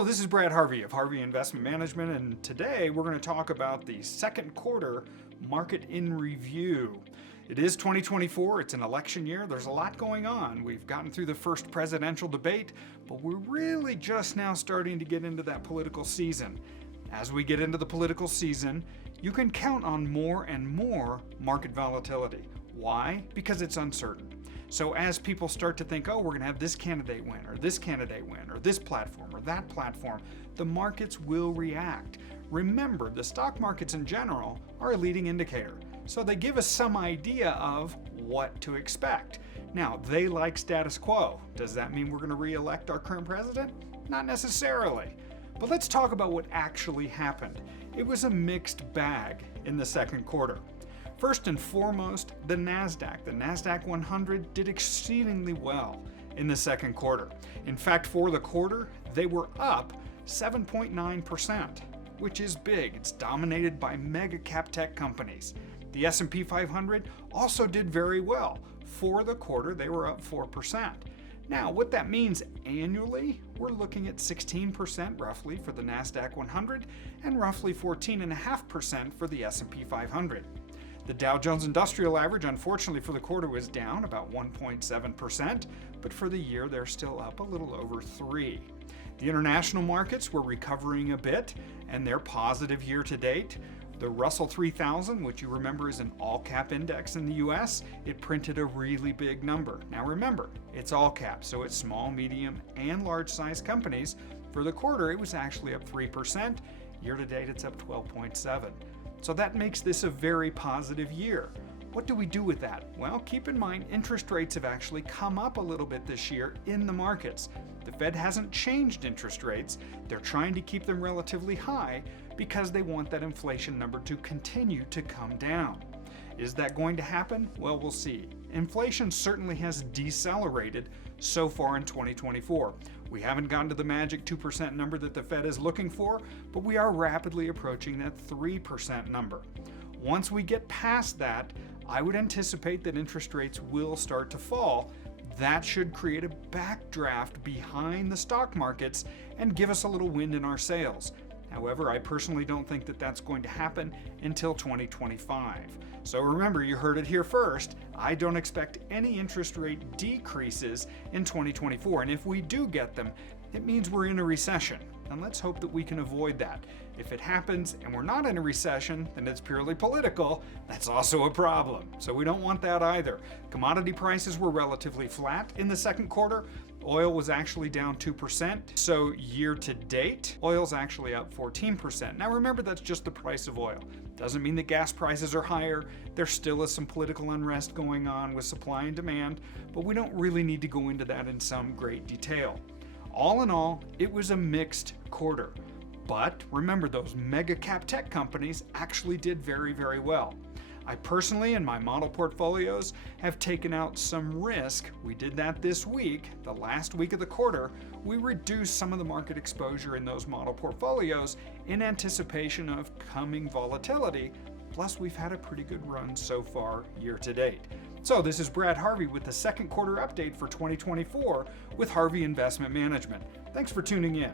Hello, this is Brad Harvey of Harvey Investment Management, and today we're going to talk about the second quarter market in review. It is 2024, it's an election year, there's a lot going on. We've gotten through the first presidential debate, but we're really just now starting to get into that political season. As we get into the political season, you can count on more and more market volatility. Why? Because it's uncertain. So as people start to think, oh, we're going to have this candidate win, or this candidate win, or this platform, or that platform, the markets will react. Remember, the stock markets in general are a leading indicator. So they give us some idea of what to expect. Now, they like status quo. Does that mean we're going to re-elect our current president? Not necessarily. But let's talk about what actually happened. It was a mixed bag in the second quarter. First and foremost, the NASDAQ 100 did exceedingly well in the second quarter. In fact, for the quarter, they were up 7.9%, which is big. It's dominated by mega cap tech companies. The S&P 500 also did very well. For the quarter, they were up 4%. Now, what that means annually, we're looking at 16% roughly for the NASDAQ 100 and roughly 14.5% for the S&P 500. The Dow Jones Industrial Average, unfortunately for the quarter, was down about 1.7%, but for the year they're still up a little over 3%. The international markets were recovering a bit, and they're positive year to date. The Russell 3000, which you remember is an all-cap index in the US, it printed a really big number. Now remember, it's all cap, so it's small, medium, and large-sized companies. For the quarter, it was actually up 3%. Year to date, it's up 12.7%. So that makes this a very positive year. What do we do with that? Well, keep in mind interest rates have actually come up a little bit this year in the markets. The Fed hasn't changed interest rates. They're trying to keep them relatively high because they want that inflation number to continue to come down. Is that going to happen? Well, we'll see. Inflation certainly has decelerated so far in 2024. We haven't gotten to the magic 2% number that the Fed is looking for, but we are rapidly approaching that 3% number. Once we get past that, I would anticipate that interest rates will start to fall. That should create a backdraft behind the stock markets and give us a little wind in our sails. However, I personally don't think that that's going to happen until 2025. So remember, you heard it here first. I don't expect any interest rate decreases in 2024. And if we do get them, it means we're in a recession. And let's hope that we can avoid that. If it happens and we're not in a recession, then it's purely political. That's also a problem. So we don't want that either. Commodity prices were relatively flat in the second quarter. Oil was actually down 2%. So year to date, oil's actually up 14%. Now remember, that's just the price of oil. Doesn't mean that gas prices are higher. There still is some political unrest going on with supply and demand, but we don't really need to go into that in some great detail. All in all, it was a mixed quarter. But remember, those mega cap tech companies actually did very, very well. I personally, in my model portfolios, have taken out some risk. We did that this week, the last week of the quarter. We reduced some of the market exposure in those model portfolios in anticipation of coming volatility. Plus, we've had a pretty good run so far year to date. So this is Brad Harvey with the second quarter update for 2024 with Harvey Investment Management. Thanks for tuning in.